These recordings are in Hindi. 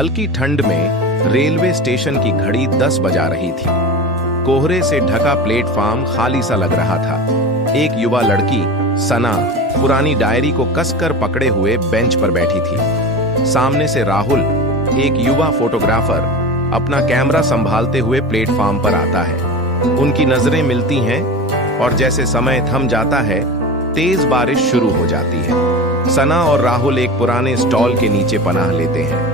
हल्की ठंड में रेलवे स्टेशन की घड़ी 10 बजा रही थी। कोहरे से ढका प्लेटफार्म खाली सा लग रहा था। एक युवा लड़की सना पुरानी डायरी को कसकर पकड़े हुए बेंच पर बैठी थी। सामने से राहुल, एक युवा फोटोग्राफर, अपना कैमरा संभालते हुए प्लेटफार्म पर आता है। उनकी नजरें मिलती हैं और जैसे समय थम जाता है, तेज बारिश शुरू हो जाती है। सना और राहुल एक पुराने स्टॉल के नीचे पनाह लेते हैं।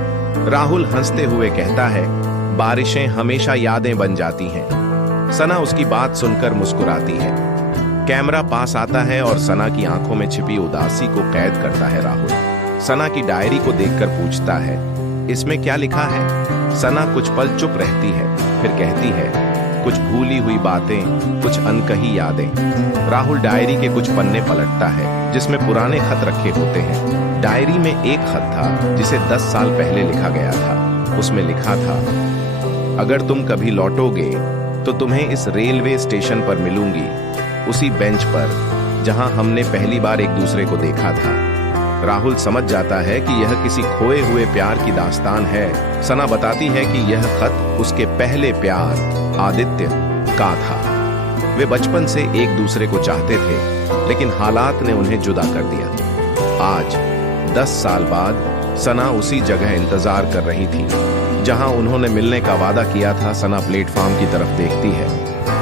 राहुल हंसते हुए कहता है, बारिशें हमेशा यादें बन जाती हैं। सना उसकी बात सुनकर मुस्कुराती है। कैमरा पास आता है और सना की आंखों में छिपी उदासी को कैद करता है राहुल। सना की डायरी को देखकर पूछता है, इसमें क्या लिखा है? सना कुछ पल चुप रहती है, फिर कहती है, कुछ भूली हुई बातें, कुछ अनकही यादें। राहुल डायरी के कुछ पन्ने पलटता है जिसमें पुराने खत रखे होते हैं। डायरी में एक खत था जिसे 10 साल पहले लिखा गया था। उसमें लिखा था, अगर तुम कभी लौटोगे तो तुम्हें इस रेलवे स्टेशन पर मिलूंगी, उसी बेंच पर जहां हमने पहली बार एक दूसरे को देखा था। राहुल समझ जाता है कि यह किसी खोए हुए प्यार की दास्तान है। सना बताती है कि यह खत उसके पहले प्यार आदित्य का था। वे बचपन से एक दूसरे को चाहते थे, लेकिन हालात ने उन्हें जुदा कर दिया। आज 10 साल बाद सना उसी जगह इंतजार कर रही थी जहां उन्होंने मिलने का वादा किया था। सना प्लेटफार्म की तरफ देखती है।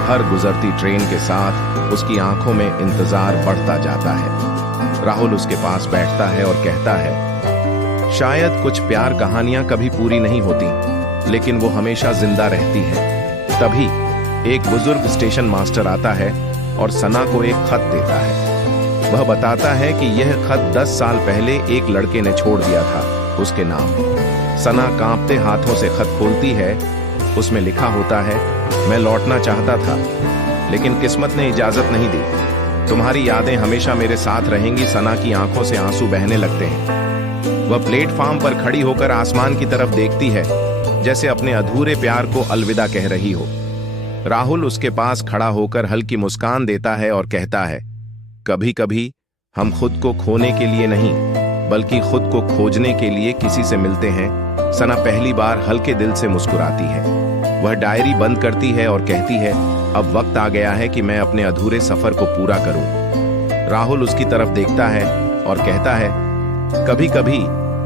हर गुजरती ट्रेन के साथ उसकी आंखों में इंतजार बढ़ता जाता है। राहुल उसके पास बैठता है और कहता है, शायद कुछ प्यार कहानियां कभी पूरी नहीं होती, लेकिन वो हमेशा जिंदा रहती है। तभी एक बुजुर्ग स्टेशन मास्टर आता है और सना को एक खत देता है। वह बताता है कि यह खत 10 साल पहले एक लड़के ने छोड़ दिया था, उसके नाम। सना कांपते हाथों से खत खोलती है। उसमें लिखा होता है, मैं लौटना चाहता था, लेकिन किस्मत ने इजाजत नहीं दी। तुम्हारी यादें हमेशा मेरे साथ रहेंगी। सना की आंखों से आंसू बहने लगते हैं। वह प्लेटफार्म पर खड़ी होकर आसमान की तरफ देखती है, जैसे अपने अधूरे प्यार को अलविदा कह रही हो। राहुल उसके पास खड़ा होकर हल्की मुस्कान देता है और कहता है, कभी कभी हम खुद को खोने के लिए नहीं, बल्कि खुद को खोजने के लिए किसी से मिलते हैं। सना पहली बार हल्के दिल से मुस्कुराती है। वह डायरी बंद करती है और कहती है, अब वक्त आ गया है कि मैं अपने अधूरे सफर को पूरा करूं। राहुल उसकी तरफ देखता है और कहता है, कभी कभी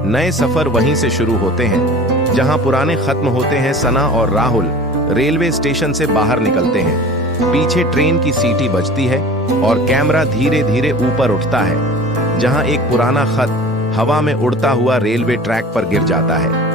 नए सफर वहीं से शुरू होते हैं जहां पुराने खत्म होते हैं। सना और राहुल रेलवे स्टेशन से बाहर निकलते हैं। पीछे ट्रेन की सीटी बजती है और कैमरा धीरे धीरे ऊपर उठता है, जहां एक पुराना खत हवा में उड़ता हुआ रेलवे ट्रैक पर गिर जाता है।